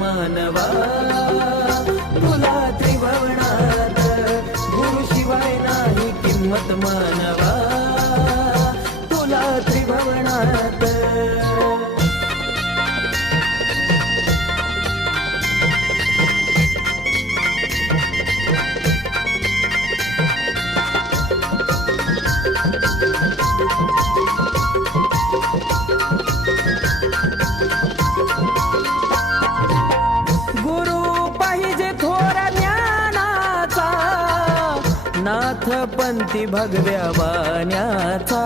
मानवा. तुला त्रिभुवनात गुरुशिवाय नाही किंमत मानवा. तुला त्रिभुवनात. नाथ पंथी भगव्या वाण्याचा.